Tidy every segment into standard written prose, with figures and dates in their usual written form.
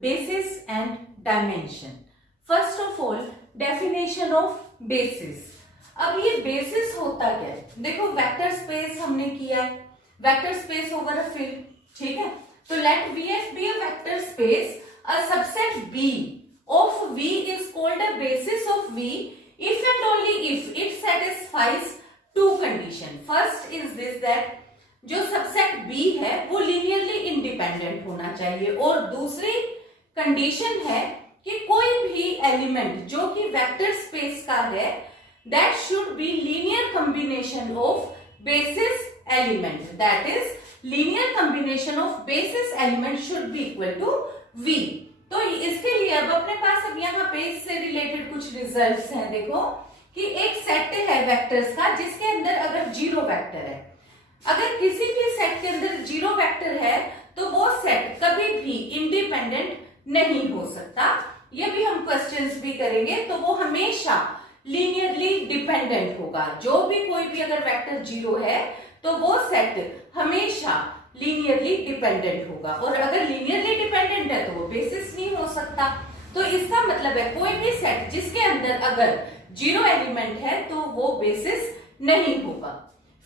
Basis and dimension. First of all, definition of basis. अब ये basis होता क्या है? देखो वेक्टर स्पेस हमने किया है, vector space over a field, ठीक है? तो late VF be a vector space, a subset B of V is called a basis of V if and only if it satisfies two condition. First is this that जो subset B है वो linearly independent होना चाहिए, और दूसरी condition है कि कोई भी एलिमेंट जो कि वेक्टर स्पेस का है that should be linear combination of basis element, that is linear combination of basis element should be equal to V. तो इसके लिए अब अपने पास अब यहाँ पे इससे रिलेटेड कुछ रिजल्ट्स हैं. देखो कि एक सेट है वेक्टर्स का जिसके अंदर अगर जीरो वेक्टर है, अगर किसी भी सेट के अंदर जीरो वेक्टर है तो वो सेट कभी भी इंडिपेंडेंट नहीं हो सकता. ये भी हम क्वेश्चंस भी करेंगे. तो वो हमेशा लीनियरली डिपेंडेंट होगा. जो भी कोई भी अगर वेक्टर जीरो है तो वो सेट हमेशा लीनियरली डिपेंडेंट होगा, और अगर लीनियरली डिपेंडेंट है तो वो बेसिस नहीं हो सकता. तो इसका मतलब है कोई भी सेट जिसके अंदर अगर जीरो एलिमेंट है तो वो बेसिस नहीं होगा.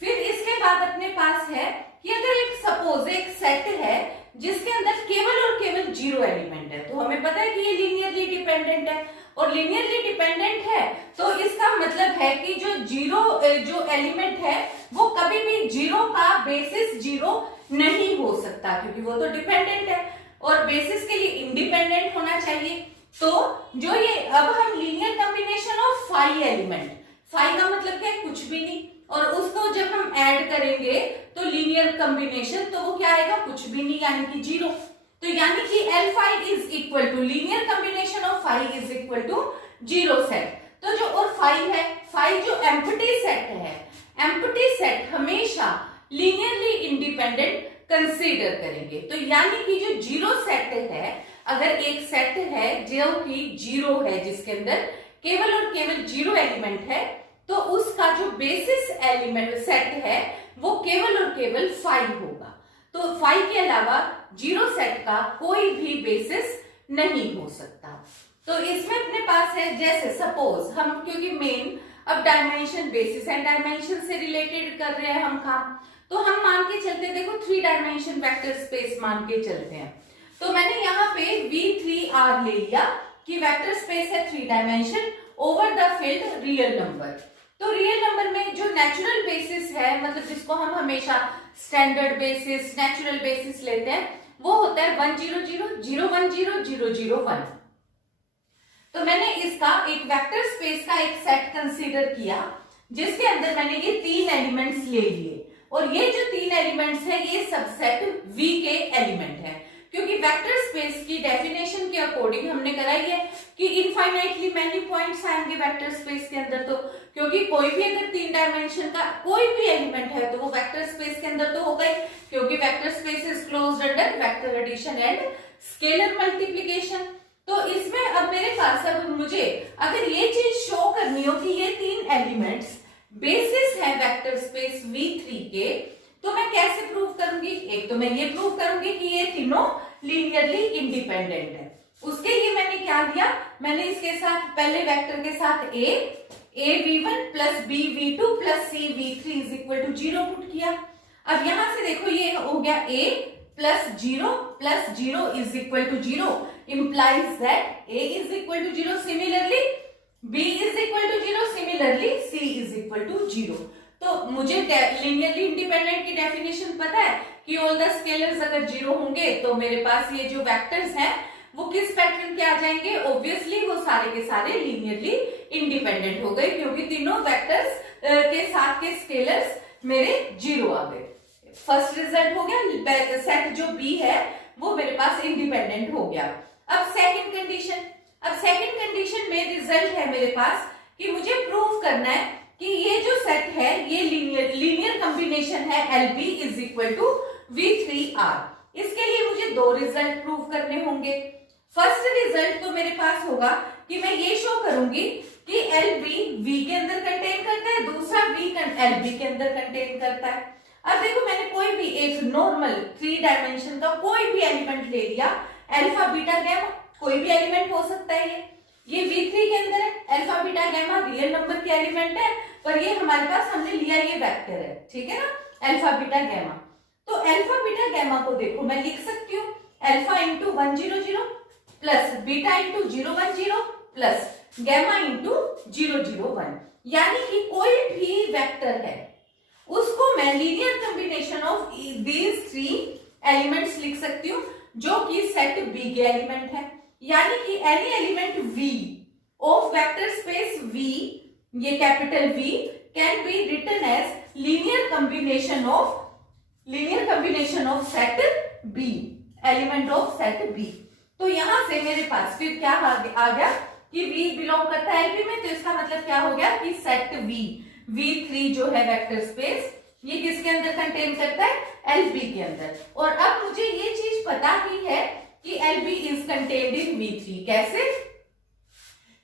फिर इसके बाद अपने पास है कि अगर एक सपोज एक सेट है जिसके अंदर केवल और केवल जीरो एलिमेंट है, तो हमें पता है कि ये लीनियरली डिपेंडेंट है, और लीनियरली डिपेंडेंट है तो इसका मतलब है कि जो जीरो जो एलिमेंट है वो कभी भी जीरो का बेसिस जीरो नहीं हो सकता, क्योंकि वो तो डिपेंडेंट है और बेसिस के लिए इंडिपेंडेंट होना चाहिए. तो जो ये अब हम लीनियर कॉम्बिनेशन ऑफ 5 एलिमेंट, 5 का मतलब क्या है? कुछ भी नहीं, और उसको जब हम ऐड करेंगे तो लीनियर कॉम्बिनेशन, तो वो क्या आएगा? कुछ भी नहीं, यानी कि जीरो. तो यानी कि L5 is equal to linear combination of 5 is equal to zero set. तो जो और 5 है, 5 जो एम्प्टी सेट है, एम्प्टी सेट हमेशा लीनियरली इंडिपेंडेंट कंसीडर करेंगे. तो यानी कि जो जीरो सेट है, अगर एक सेट है जो कि जीरो है जिसके अंदर केवल और केवल जीरो एलिमेंट है, तो उसका जो बेसिस एलिमेंट सेट है वो केवल और केवल 5 होगा. तो 5 के अलावा जीरो सेट का कोई भी बेसिस नहीं हो सकता. तो इसमें अपने पास है जैसे सपोज हम, क्योंकि मेन अब डायमेंशन बेसिस एंड डायमेंशन से रिलेटेड कर रहे हैं हम काम, तो हम मान के चलते हैं, देखो 3 डायमेंशन वेक्टर स्पेस मान के चलते हैं. तो मैंने यहाँ पे V3R ले लिया कि वेक्टर स्पेस है 3 dimension over the field real number. तो रियल नंबर में जो नेचुरल बेसिस है, मतलब जिसको हम हमेशा स्टैंडर्ड बेसिस, नेचुरल बेसिस लेते हैं, वो होता है 1 0 0 0 1 0 0 0 1. तो मैंने इसका एक वेक्टर स्पेस का एक सेट कंसीडर किया जिसके अंदर मैंने ये 3 एलिमेंट्स ले लिए, और ये जो 3 एलिमेंट्स है ये सबसेट V के एलिमेंट है. क्योंकि वेक्टर स्पेस की डेफिनेशन के अकॉर्डिंग हमने कराई है कि इनफाइनाइटली मैनी पॉइंट्स आएंगे वेक्टर स्पेस के अंदर. तो क्योंकि कोई भी अगर 3 डायमेंशन का कोई भी एलिमेंट है तो वो वेक्टर स्पेस के अंदर तो होगा ही, क्योंकि vector space is closed under vector addition and scalar multiplication. तो इसमें अब मेरे पास अब मुझे अगर ये चीज शो करनी हो कि ये 3 एलिमेंट्स बेसिस है वेक्टर स्पेस V3 के, तो मैं कैसे प्रूव करूंगी? एक तो मैं ये प्रूव करूंगी कि ये तीनों लीनियरली इंडिपेंडेंट है. उसके लिए मैंने क्या लिया? मैंने इसके साथ पहले वेक्टर के साथ AV1 plus BV2 plus CV3 is equal to 0 put किया. अब यहां से देखो ये हो गया A plus 0 is equal to 0 implies that A is equal to 0, similarly B is equal to 0, similarly C is equal to 0. तो मुझे लीनियरली इंडिपेंडेंट की डेफिनेशन पता है कि ऑल द स्केलर्स अगर 0 होंगे तो मेरे पास ये जो वेक्टर्स हैं वो किस पैटर्न के आ जाएंगे? ऑब्वियसली वो सारे के सारे लीनियरली इंडिपेंडेंट हो गए, क्योंकि तीनों वेक्टर्स के साथ के स्केलर्स मेरे 0 आ गए. फर्स्ट रिजल्ट हो गया, सेट जो B है वो मेरे पास इंडिपेंडेंट हो गया. अब सेकंड कंडीशन में रिजल्ट है मेरे पास कि मुझे प्रूव करना है कि ये जो सेट है ये लीनियर कॉम्बिनेशन है LB is equal to V3R. इसके लिए मुझे 2 रिजल्ट प्रूव करने होंगे. फर्स्ट रिजल्ट तो मेरे पास होगा कि मैं ये शो करूंगी कि LB V के अंदर कंटेन करता है, दूसरा V LB के अंदर कंटेन करता है. अब देखो मैंने कोई भी एक नॉर्मल 3 डायमेंशन का कोई भी एलिमेंट ले लिया, अल्फा बीटा गैमा, कोई भी एलिमेंट हो सकता है ये V3 के अंदर है। Alpha beta gamma real number के एलिमेंट है, पर ये हमारे पास हमने लिया ये वेक्टर है, ठीक है ना, अल्फा बीटा गैमा। तो अल्फा बीटा गैमा को देखो मैं लिख सकती हूँ alpha into 100 plus beta into 010 plus gamma into 001, यानी कि कोई भी वेक्टर है उसको मैं linear combination of these three elements लिख सकती हूँ, जो कि सेट बी के एलिमेंट है। यानी कि any element V of vector space V, ये capital V, can be written as linear combination of set B, element of set B। तो यहां से मेरे पास फिर क्या आ गया कि V बिलोंग करता है LP में, तो इसका मतलब क्या हो गया कि सेट V3 जो है वेक्टर स्पेस, ये किसके अंदर कंटेन करता है, LP के अंदर। और अब मुझे ये चीज पता ही है कि LP is contained in V3। कैसे?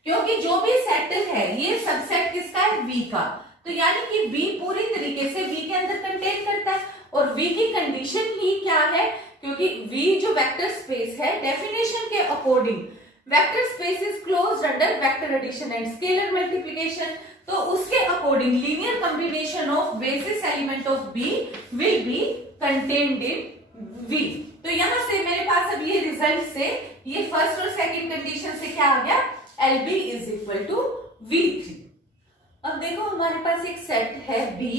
क्योंकि जो भी सेट है ये सबसेट किसका है, V का, तो यानी कि V पूरी तरीके से V के अंदर कंटेन करता है। और V की कंडीशन ही क्या है, क्योंकि V जो वेक्टर स्पेस है, डेफिनेशन के according vector space is closed under vector addition and scalar multiplication, तो उसके according linear combination of basis element of B will be contained in V। तो यहां से मेरे पास अब ये रिजल्ट से ये फर्स्ट और सेकंड कंडीशन से क्या आ गया, LB is equal to V3। अब देखो हमारे पास एक सेट है B,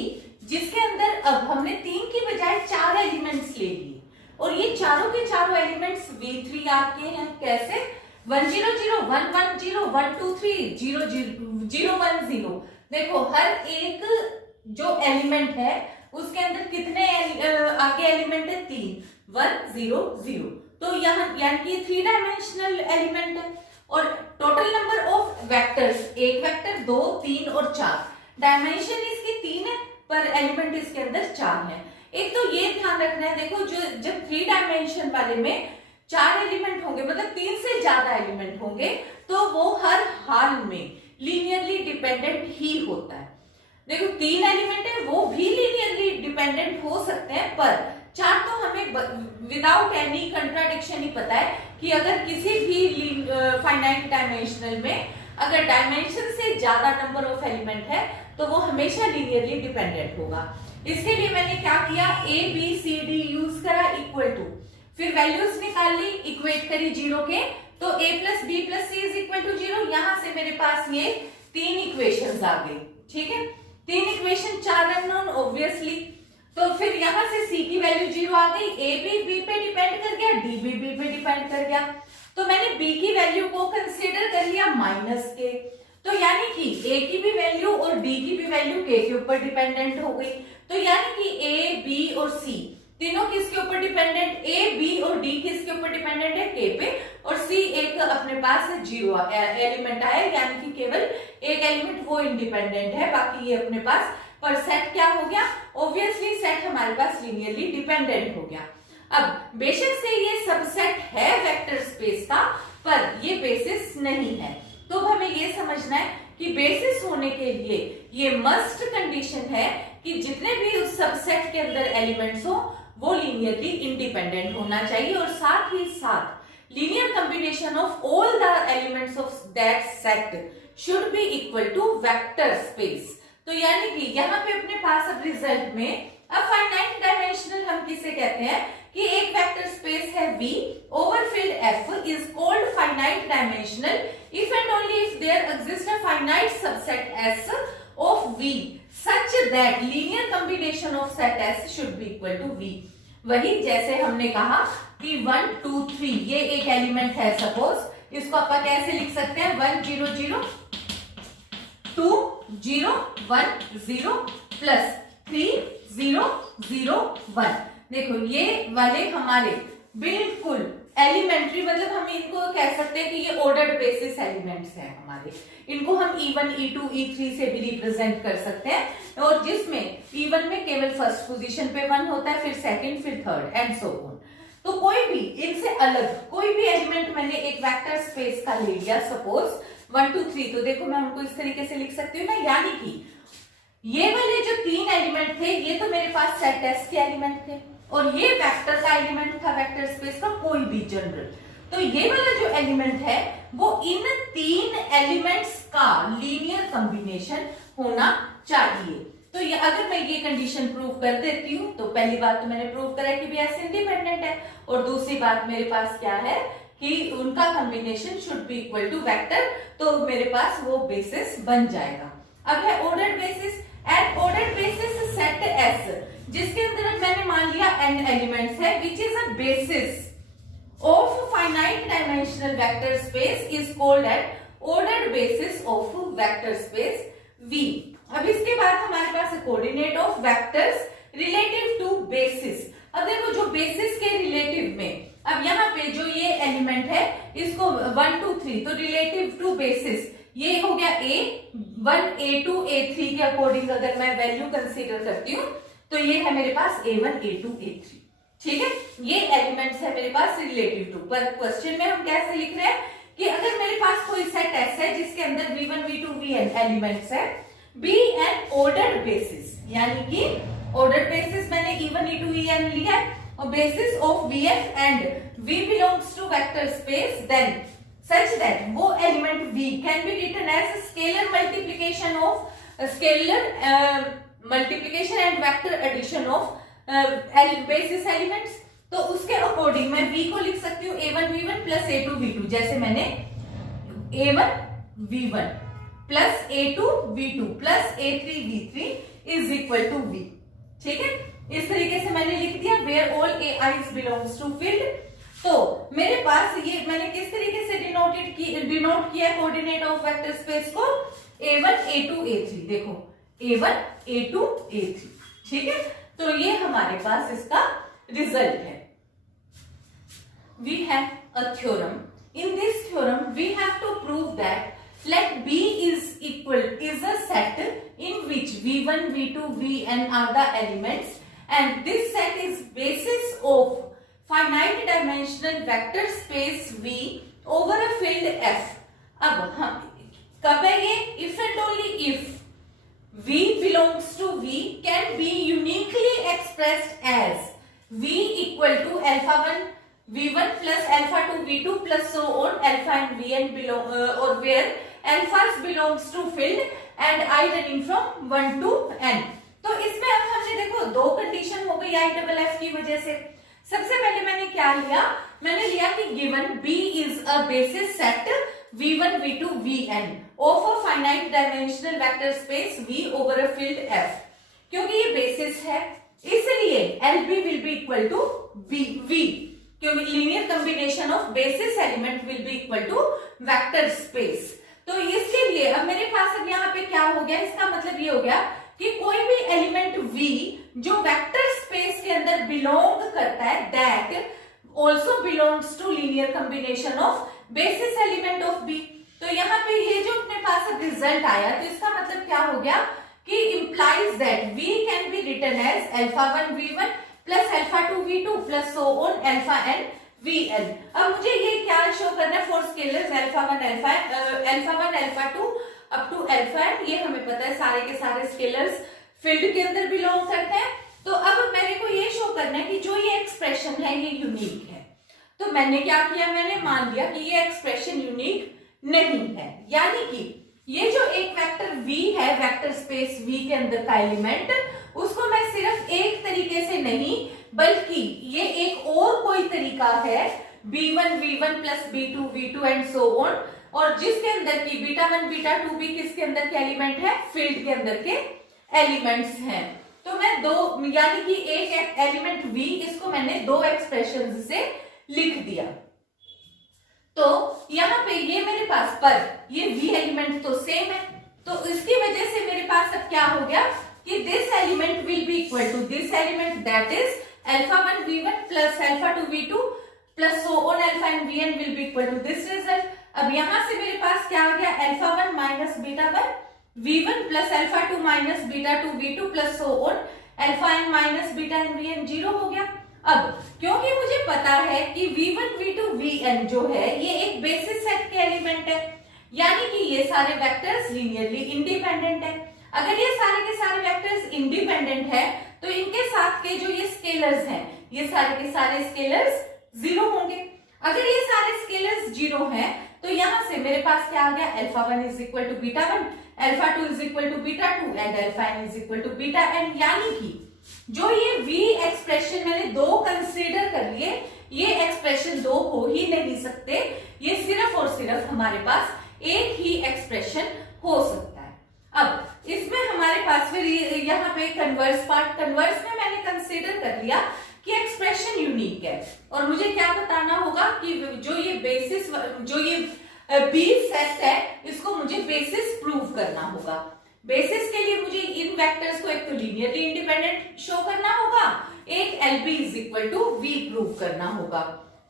जिसके अंदर अब हमने 3 की बजाय 4 एलिमेंट्स ले लिए, और ये चारों के चारों एलिमेंट्स V3 आपके हैं। कैसे? 1 0 0 1 1 0 1 2 3 0 0 1 0। देखो हर एक जो एलिमेंट है उसके अंदर कितने आगे एलिमेंट है, 3, 1 0 0। तो यहाँ यानी कि 3 डायमेंशनल एलिमेंट है। और टोटल नंबर ऑफ वेक्टर्स, एक वेक्टर, 2, 3 और 4, डायमेंशन इसकी 3 है पर एलिमेंट इसके अंदर 4 है। एक तो ये ध्यान रखना है, देखो जो जब 3 डायमेंशन वाले में 4 एलिमेंट होंगे, मतलब 3 से ज्यादा एलिमेंट होंगे, तो वो हर हाल में लीनियरली डिपेंडेंट ही होता है। देखो 3 एलिमेंट है वो भी लीनियरली डिपेंडेंट हो सकते हैं, पर 4 तो हमें विदाउट एनी कंट्राडिक्शन ही पता है कि अगर किसी भी फाइनाइट डायमेंशनल में अगर डायमेंशन से ज्यादा नंबर ऑफ एलिमेंट है तो वो हमेशा लीनियरली डिपेंडेंट होगा। इसके लिए मैंने क्या किया, A B C D use करा इक्वल टू, फिर वैल्यूज निकाल ली, इक्वेट करी 0 के, तो A plus B plus C is equal to 0। यहां से मेरे पास ये 3 इक्वेशंस आ गई, ठीक है, 3 इक्वेशन, 4 अननोन ऑब्वियसली। तो फिर यहां से C की वैल्यू 0 आ गई, A भी B पे डिपेंड कर गया, D भी B पे डिपेंड कर गया, तो मैंने B की वैल्यू को कंसीडर कर लिया माइनस के, तो यानी कि A की भी वैल्यू और D की भी वैल्यू K के ऊपर डिपेंडेंट हो गई। तो यानी कि A, B और C तीनों किसके ऊपर डिपेंडेंट, A, B और D किसके ऊपर डिपेंडेंट है, K पे, और C एक अपने पास 0 एलिमेंट आया, यानी कि केवल एक एलिमेंट वो इंडिपेंडेंट है, बाकी ये अपने पास, पर सेट क्या हो गया, ऑब्वियसली सेट हमारे पास लीनियरली डिपेंडेंट हो गया। अब बेशक से ये सबसेट है वेक्टर स्पेस का, पर ये बेसिस नहीं है, तो हमें ये समझना है कि बेसिस होने के लिए ये मस्ट कंडीशन है कि जितने भी उस सबसेट के अंदर एलिमेंट्स हो वो लीनियरली इंडिपेंडेंट होना चाहिए, और साथ ही साथ linear combination of all the elements of that set should be equal to vector space. तो यानी कि यहाँ पे अपने पास अब रिजल्ट में अब फाइनाइट डायमेंशनल हम किसे कहते हैं कि एक वेक्टर स्पेस है V over filled F is called finite dimensional if and only if there exists a finite subset S of V such that linear combination of set S should be equal to V। वही जैसे हमने कहा कि 1 2 3 ये एक element है, suppose इसको अपन कैसे लिख सकते हैं, 1 0 0 2 0 1 0 प्लस 3 0 0 1। देखो ये वाले हमारे बिल्कुल एलिमेंट्री, मतलब हम इनको कह सकते हैं कि ये ऑर्डर्ड बेसिस एलिमेंट्स हैं हमारे, इनको हम E1 E2 E3 से भी रिप्रेजेंट कर सकते हैं, और जिसमें E1 में केवल फर्स्ट पोजीशन पे 1 होता है, फिर सेकंड, फिर थर्ड एंड सो ऑन। तो कोई भी इनसे अलग कोई भी एलिमेंट मैंने एक वेक्टर स्पेस का ले लिया, सपोज 1 2 3, तो देखो मैं उनको इस तरीके से लिख सकती हूँ ना, यानी कि ये वाले जो 3 एलिमेंट थे ये तो मेरे पास सेट एस के एलिमेंट थे, और ये वेक्टर का एलिमेंट था वेक्टर स्पेस का कोई भी जनरल, तो ये वाला जो एलिमेंट है वो इन तीन एलिमेंट्स का लीनियर कॉम्बिनेशन होना चाहिए। तो ये अगर मैं ये कंडीशन प्रूव कर देती हूँ तो पहली बात तो मैंने प्रूव करा कि भी S इंडिपेंडेंट है, और दूसरी बात मेरे पास क्या है कि उनका combination should be equal to vector, तो मेरे पास वो बेसिस बन जाएगा। अब है ordered basis. At ordered basis set S, जिसके अंदर मैंने मान लिया n एलिमेंट्स है, which is a basis of finite dimensional vector space is called at ordered basis of vector space V। अब इसके बाद हमारे पास coordinate of vectors relative to basis. अब देखो जो बेसिस के रिलेटिव में, अब यहाँ पे जो ये एलिमेंट है इसको 1 2 3, तो रिलेटिव टू बेसिस ये हो गया A1 A2 A3 के अकॉर्डिंग अगर मैं वैल्यू कंसीडर करती हूँ तो ये है मेरे पास A1 A2 A3। ठीक है, ये एलिमेंट्स है मेरे पास रिलेटिव टू। पर क्वेश्चन में हम कैसे लिख रहे हैं कि अगर मेरे पास कोई सेट S है जिसके अंदर V1 V2 Vn एलिमेंट्स है, बी एन ऑर्डर्ड बेसिस, यानी कि ऑर्डर्ड बेसिस मैंने E1 E2 En लिया है और basis of Vf and V belongs to vector space, then such that वो element V can be written as scalar multiplication of and vector addition of basis elements. तो उसके according मैं V को लिख सकती हूँ A1 V1 plus A2 V2, जैसे मैंने A1 V1 plus A2 V2 plus A3 V3 is equal to V। ठीक है, इस तरीके से मैंने लिख दिया where all AIs belongs to field. तो मेरे पास ये मैंने किस तरीके से डिनोट किया कोऑर्डिनेट ऑफ वेक्टर स्पेस को, A1 A2 A3। देखो A1 A2 A3। ठीक है, तो ये हमारे पास इसका रिजल्ट है। We have a theorem. In this theorem, we have to prove that let B is a set in which V1, V2, Vn are the elements, and this set is basis of finite dimensional vector space V over a field F. अब हम कब है ये, if and only if V belongs to V can be uniquely expressed as V equal to alpha 1 V1 plus alpha 2 V2 plus so on alpha and Vn belong or where alphas belongs to field and I running from 1 to n। तो इसमें अब हमने देखो दो condition हो गई I double F की वजह से। सबसे पहले मैंने क्या लिया, मैंने लिया कि given B is a basis set V1 V2 Vn of a finite dimensional vector space V over a field F। क्योंकि ये बेसिस है इसलिए LB will be equal to V, क्योंकि linear combination of basis element will be equal to vector space. तो इसके लिए अब मेरे पास अब यहाँ पे क्या हो गया, इसका मतलब ये हो गया कि कोई भी एलिमेंट V जो वेक्टर स्पेस के अंदर बिलोंग करता है that also belongs to linear combination of basis element of B। तो यहाँ पे ये जो अपने पास अब रिजल्ट आया, तो इसका मतलब क्या हो गया कि implies that V can be written as alpha 1 V1 plus alpha 2 V2 plus so on alpha n Vn। अब मुझे ये क्या शो करना है, for scalars alpha 1 alpha 2 up to alpha n, ये हमें पता है सारे के सारे स्केलर्स फील्ड के अंदर बिलोंग करते हैं। तो अब मेरे को ये शो करना है कि जो ये एक्सप्रेशन है ये यूनिक है। तो मैंने क्या किया, मैंने मान लिया कि ये एक्सप्रेशन यूनिक नहीं है, यानी कि ये जो एक वेक्टर V है वेक्टर स्पेस V के अंदर का एलिमेंट, उसको मैं सिर्फ एक तरीके से नहीं बल्कि ये एक और कोई तरीका है B1 V1 plus B2 V2 and so on, और जिसके अंदर की बीटा 1 बीटा 2 भी किसके अंदर के एलिमेंट है, फील्ड के अंदर के एलिमेंट्स हैं। तो मैं दो, यानी कि एक एलिमेंट V, इसको मैंने दो एक्सप्रेशन से लिख दिया। तो यहाँ पे ये मेरे पास पर ये V एलिमेंट तो सेम है, तो इसकी वजह से मेरे पास अब क्या हो गया कि this element will be equal to this element that is alpha 1 V1 plus alpha 2 V2 plus so on alpha and Vn will be equal to this result. अब यहां से मेरे पास क्या आ गया, alpha 1 minus beta 1 V1 plus alpha 2 minus beta 2 V2 plus so on alpha n माइनस and एंड Vn 0 हो गया। अब क्योंकि मुझे पता है कि V1 V2 Vn जो है ये एक बेसिस सेट के एलिमेंट है, यानी कि ये सारे वेक्टर्स लीनियरली इंडिपेंडेंट है। अगर ये सारे के सारे वेक्टर्स इंडिपेंडेंट है तो इनके साथ के जो ये स्केलर्स हैं ये सारे के सारे स्केलर्स 0 होंगे। अगर ये सारे स्केलर्स जीरो हैं तो यहां से मेरे पास क्या आ गया, alpha 1 is equal to beta 1, alpha 2 is equal to beta 2 and alpha n is equal to beta n। यानी कि जो ये v एक्सप्रेशन मैंने दो कंसीडर कर लिए, ये एक्सप्रेशन दो हो ही नहीं सकते, ये सिर्फ और सिर्फ हमारे पास एक ही एक्सप्रेशन हो सकता है। अब इसमें हमारे पास फिर यहाँ पे कन्वर्स पार्ट, कन्वर्स में मैंने कंसीडर कर लिया कि एक्सप्रेशन यूनिक है और मुझे क्या बताना होगा कि जो ये बेसिस, जो ये बी सेट है, इसको मुझे बेसिस प्रूव करना होगा। बेसिस के लिए मुझे इन वेक्टर्स को एक तो लीनियरली इंडिपेंडेंट शो करना होगा, एक LP is equal to V prove करना होगा।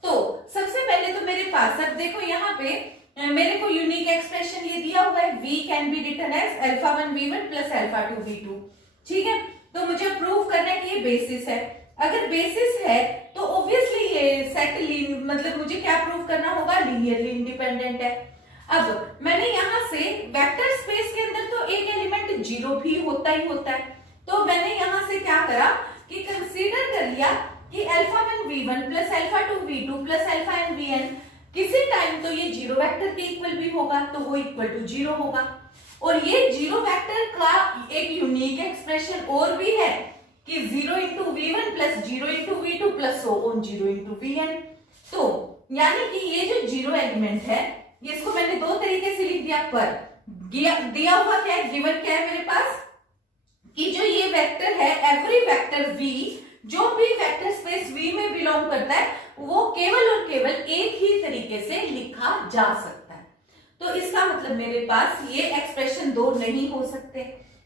तो सबसे पहले तो मेरे पास, अब देखो यहाँ पे मेरे को यूनिक एक्सप्रेशन ये दिया हुआ है, V can be written as alpha 1 V1 plus alpha 2 V2। ठीक है, तो मुझे प्रूव करना है कि ये बेसिस है। अगर बेसिस है तो ऑब्वियसली ये सेट मतलब मुझे क्या प्रूव करना होगा, लीनियरली इंडिपेंडेंट है। अब मैंने यहाँ से वेक्टर स्पेस के अंदर तो एक एलिमेंट जीरो भी होता ही होता है, तो मैंने यहाँ से क्या करा कि कंसीडर कर लिया कि alpha 1 V1 plus alpha 2 V2 plus alpha n Vn किसी टाइम तो ये जीरो वेक्टर के इक्वल भी होगा, तो वो इक्वल टू जीरो होगा। और ये जीरो वेक्टर का एक यूनिक एक्सप्रेशन और भी है कि 0 into V1 plus 0 into V2 plus so on 0 into Vn। तो यानी कि ये जो जीरो एलिमेंट है, इसको मैंने दो तरीके से लिख दिया, पर दिया हुआ क्या है, गिवन क्या है मेरे पास कि जो ये वेक्टर है, एवरी वेक्टर V जो भी वेक्टर स्पेस V में बिलोंग करता है, वो केवल और केवल एक ही तरीके से लिखा जा सकता है। तो इसका मतलब मेरे पास ये एक्सप्रेशन दो नहीं हो सकते,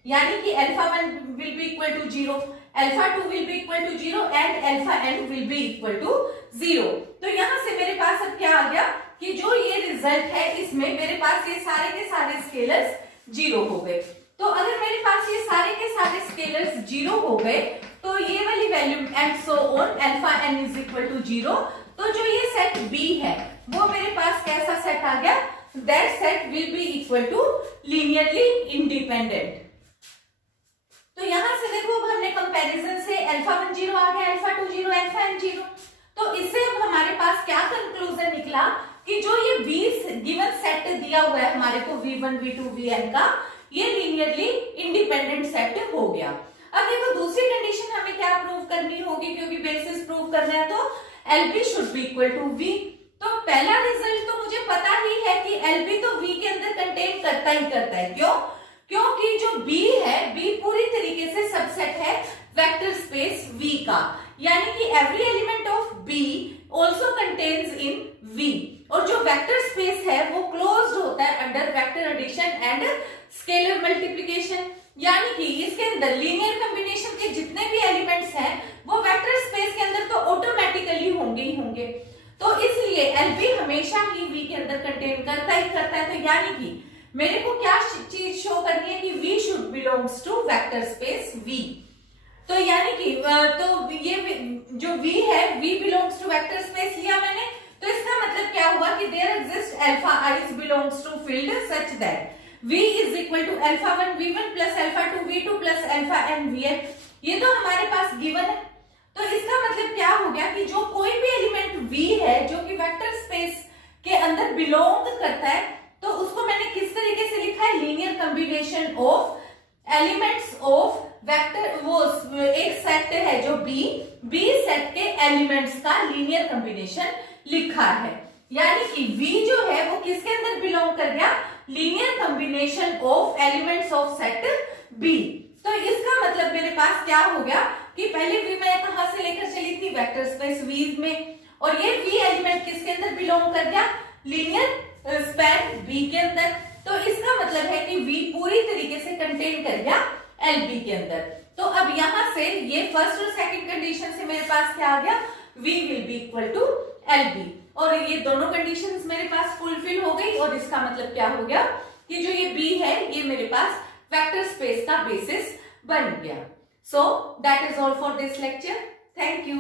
यानी कि alpha 1 will be equal to 0, alpha 2 will be equal to 0 and alpha n will be equal to 0। तो यहां से मेरे पास अब क्या आ गया कि जो ये रिजल्ट है, इसमें मेरे पास ये सारे के सारे स्केलर्स जीरो हो गए। तो अगर मेरे पास ये सारे के सारे स्केलर्स जीरो हो गए तो ये वाली value and so on alpha n is equal to 0, तो जो ये सेट B है वो मेरे पास कैसा सेट आ गया, that set will be equal to linearly independent. तो यहां से देखो अब हमने कंपैरिजन से अल्फा 1 0 आ गया, अल्फा 2 0, अल्फा n 0। तो इससे अब हमारे पास क्या कंक्लूजन निकला कि जो ये B गिवन सेट दिया हुआ है हमारे को V1 V2 Vn का, ये लीनियरली इंडिपेंडेंट सेट हो गया। अब देखो दूसरी कंडीशन हमें क्या प्रूव करनी होगी, क्योंकि बेसिस प्रूव करना है तो LP should be equal to V। तो पहला रिजल्ट तो मुझे पता ही है कि LP तो V के अंदर कंटेन करता ही करता है। क्यों? क्योंकि जो B है, B पूरी तरीके से सबसेट है वेक्टर स्पेस V का, यानी कि every element of B also contains in V। और जो वेक्टर स्पेस है वो क्लोज्ड होता है under vector addition and scalar multiplication, यानी कि इसके अंदर लीनियर कॉम्बिनेशन के जितने भी एलिमेंट्स हैं वो वेक्टर स्पेस के अंदर तो ऑटोमेटिकली होंगे ही होंगे। तो इसलिए LP हमेशा ही V के अंदर कंटेन करता ही करता है। तो यानी कि मेरे को क्या चीज शो करनी है कि V should belongs to vector space V। तो यानी कि तो ये जो V है, V belongs to vector space लिया मैंने, तो इसका मतलब क्या हुआ कि there exist alpha i's belongs to field such that V is equal to alpha 1 V1 plus alpha 2 V2 plus alpha n Vn। ये तो हमारे पास गिवन है। तो इसका मतलब क्या हो गया कि जो कोई भी एलिमेंट V है जो कि वेक्टर स्पेस के अंदर बिलोंग करता है, तो उसको मैंने किस तरीके से लिखा है, linear combination of elements of vector, वो एक सेट है जो B सेट के एलिमेंट्स का लीनियर कॉम्बिनेशन लिखा है। यानी कि V जो है वो किसके अंदर बिलोंग कर गया, linear combination of elements of set B। तो इसका मतलब मेरे पास क्या हो गया कि पहले V मैं कहां से लेकर चली थी, वेक्टर स्पेस V में, और ये V एलिमेंट किसके अंदर बिलोंग कर गया, लीनियर स्पेन B के अंदर। तो इसका मतलब है कि V पूरी तरीके से कंटेन कर गया LP के अंदर। तो अब यहां से ये फर्स्ट और सेकंड कंडीशन से मेरे पास क्या आ गया, V will be equal to LP, और ये दोनों कंडीशंस मेरे पास फुलफिल हो गई। और इसका मतलब क्या हो गया कि जो ये B है ये मेरे पास वेक्टर स्पेस का बेसिस बन गया। So that is all for this lecture. Thank you.